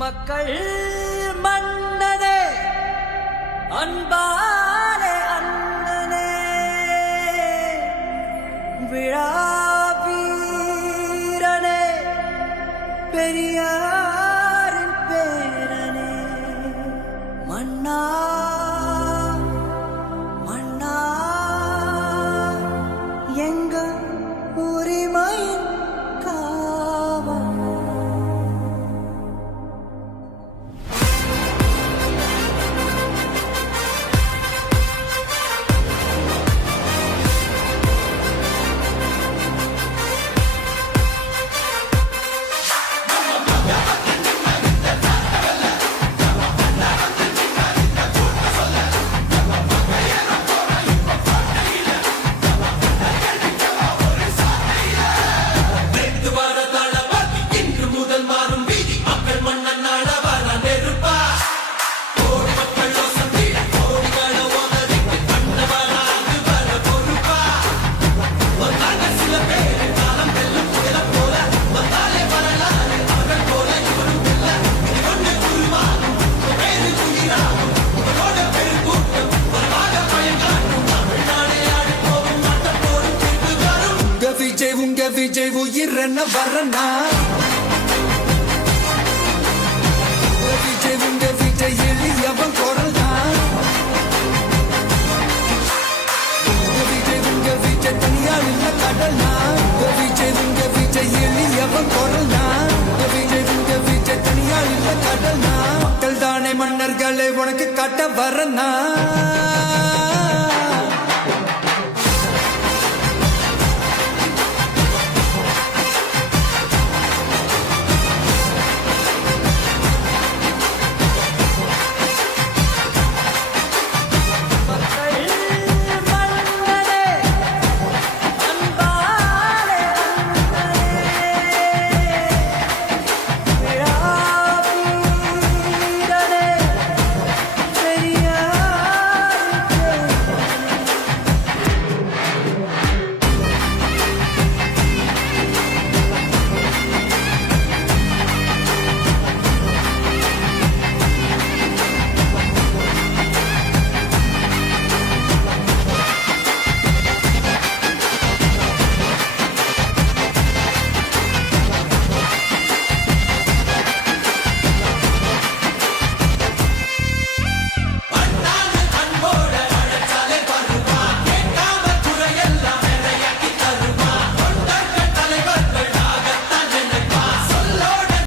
மக்கள் மன்னனே அன்பாலே அண்ணனே விழாவீரனே பெரியாரின் பேரனே மன்னா மன்னா எங்க உரிமையின் காவல் உங்க விஜய் உயிரன வரனா உங்க விஜய் எளியவன் குரல்னா உங்க விஜய் தனியால் இல்ல கடல்னா உங்க விஜய் எளியவன் குரல்னா உங்க விஜய் தனியால் இல்ல கடல்னா மக்கள் தானே மன்னர்களே உனக்கு காட்ட வரனா